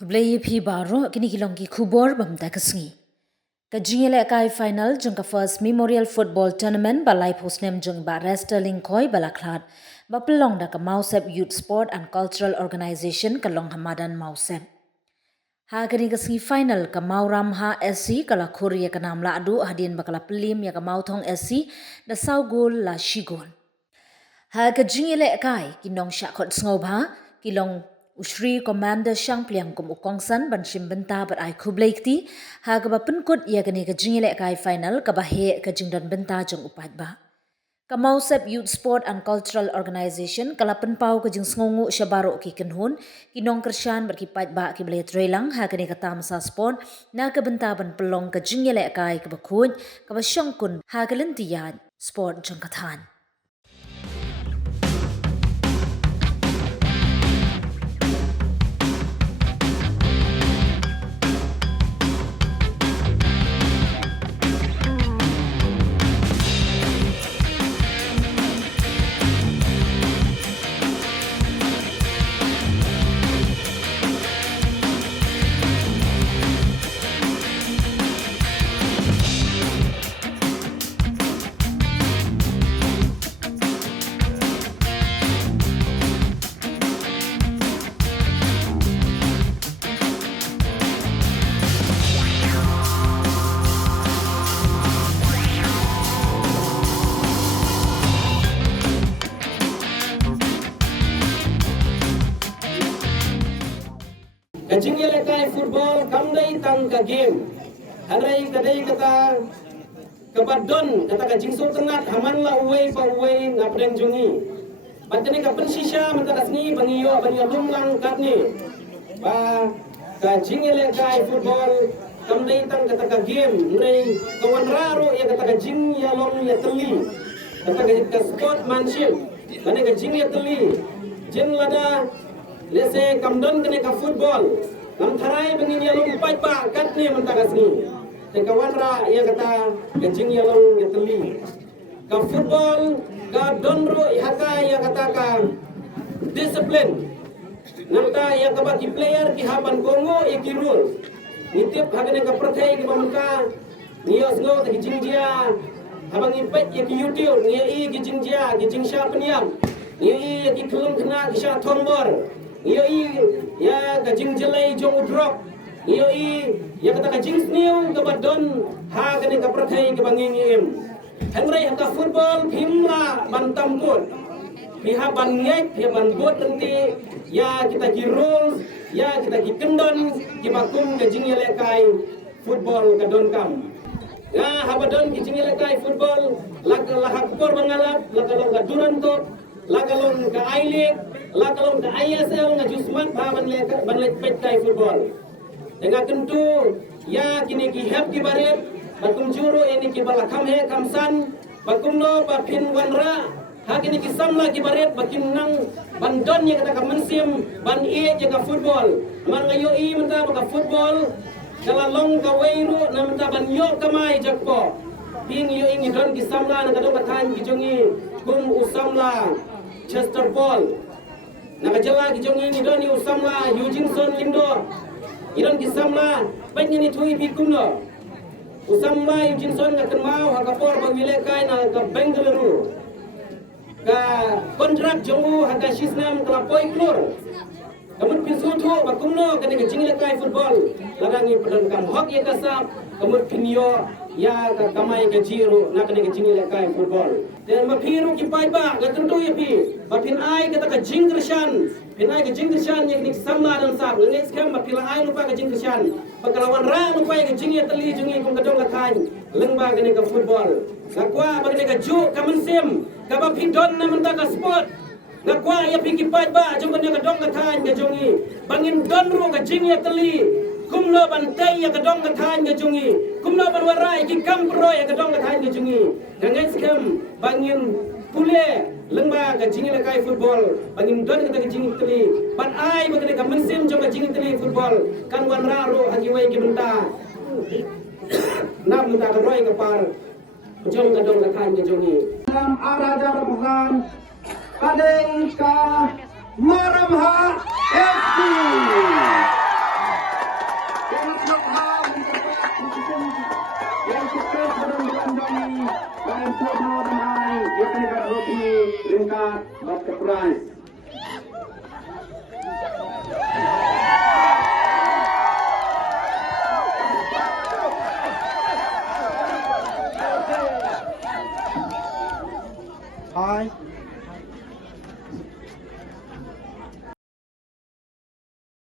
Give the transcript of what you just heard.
Kublai phi baro kini kilong ki khubor bamta kasngi. Kajingile kai final jung ka first Memorial Football Tournament balai posnem jung ba wrestling koi balaklat ba pelong da ka Mausep Youth Sport and Cultural Organization kalong hamadan Mausep. Ha kini kasngi final ka Mauram ha SC kala Korea ka namla adu hadin bakala pelim ya ka Mautong SC da saugol la shigol. Ha kajingile kai kinong syakot sngoba kilong Usri Commander Shang Pliang kum ukongsan ban shimbenta ber ai kubleikti ha ka penkut ia kini ka jingile kai final ka bahe ka jingdon benta jong upat ba. Ka Mausep Youth Sport and Cultural Organization kala penpau ka jing sngongu syabaro ki kenhun kinong kersyan berkipat ba ki bele trelang ha kini ka tamsa sport na ka benta ban pelong ka jingile kai ka bakun ka ba syangkun ha ka lentiyan sport jong kathan. Kajingile kai football kamdai tang ka game. Harai kadai kata kabadon kata kajing so tengat haman la uwei pa uwei ngapreng jungi. Batene ka pensisya mentakas ni bangiyo lumlang katni. Ba kajingile kai football kamdai tang kata ka game. Harai kawan raro ya kata kajing ya long ya teli. Kata ka sportmanship. Bane kajing ya teli. Jin lada lese kamdon kene ka football nam tharai bengin yalong pai pa kat ni mentakas ni te kawan ra ya kata kajing yalong ya teli ka football ka donro haka ya kata ka discipline namta ya ka baki player ki haban kongo e ki rule nitip hagane ka prathai ki pamka nios ngo te kajing dia habang ipet ya ki youtube ni e kajing dia kajing sha peniam ni e ki kelung kena ki sha thombor Yoi ya kajing jelai jong drop. Yoi ya kata kajing sniu kabadon ha kene kaprathai ke banging im. Hangrai hata football himla bantam pun. Piha ban ngek piha ban bot nanti ya kita ki rules ya kita ki kendon ki bakum kajing yelekai football kadon kam. Ya habadon kajing yelekai football lahak por bangalap lakalong kaduran to lakalong ka I-League lakalong ka ISL nga jusmat pa banlet pet kai football. Dengan tentu ya kini ki hep ki baret bakum juru ini ki balakam he kamsan bakum no bapin wanra ha kini ki samla ki baret bakin nang bandon ya kata mensim ban e jaga football man ngayo i menta baka football kalalong ka weiru na menta ban yo kamai jakpo ping yo ingi don ki samla na kadong katan ki jongi kum usamla Chester Paul nakajala ki jongi ni doni usamla Eugene Son Lindo idon ki samla banyi ni thui pi kumno usamla Eugene Son ka kenmau hakapor bagwile kai na ka Bengaluru ka kontrak jongu haka shisnam kala poi klor kamun pinsu thu bakumno kane ka jingile kai football larangi padan kam hok ye kasap kamun pinyo ya ka kamai ka jiru na kane ka jingile kai football dan mapiru ki pai ba ga tentu ye pi mapin ai kata ka jingrishan pinai ka jingrishan ye nik samla dan sap ngai skam mapila ai lupa ka jingrishan bakalawan ra lupa ka jingye teli jungi kum ka dong ka than lengba kane ka football sakwa bagane ka ju kamen sim ka ba pidon na menta ka sport ngakwa ya pi ki pai ba jong ka dong ka than ka jungi bangin don ru ka jingye teli kumno bantai ya ka dong ka than ka jungi kumno ban warai ki kampro ya ka dong ka than ka jungi ngai skam bangin pule lengba ka jingile kai football bangin don ka jingile teli ban ai bagane ka mensim jong ka jingile teli football kan wan raro hagi wai ki benta nam ta ka roi ka par jong ka dong ka than ka jungi nam arada bukan kadeng ka Maramha FC 20 damai kita dapat roti ringkat basket prize. Hi.